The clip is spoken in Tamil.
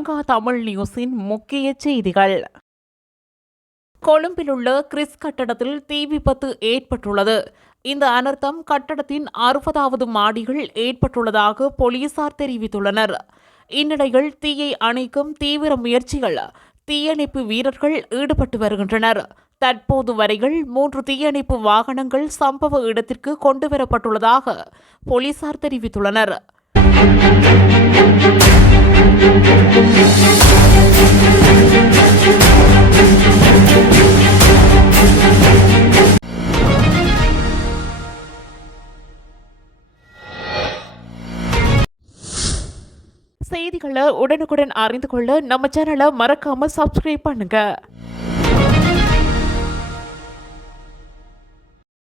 லங்கா தமிழ் நியூஸின் முக்கிய செய்திகள். கொழும்பில் உள்ள கிறிஸ் கட்டடத்தில் தீ விபத்து ஏற்பட்டுள்ளது. இந்த அனர்த்தம் கட்டடத்தின் 60வது மாடியில் ஏற்பட்டுள்ளதாக போலீசார் தெரிவித்துள்ளனர். இந்நிலையில் தீயை அணைக்கும் தீவிர முயற்சிகள் தீயணைப்பு வீரர்கள் ஈடுபட்டு வருகின்றனர். தற்போது வரையில் 3 தீயணைப்பு வாகனங்கள் சம்பவ இடத்திற்கு கொண்டுவரப்பட்டுள்ளதாக போலீசார் தெரிவித்துள்ளனர். செய்திகளை உடனுக்குடன் அறிந்து கொள்ள நம்ம சேனலை மறக்காம சப்ஸ்கிரைப் பண்ணுங்க.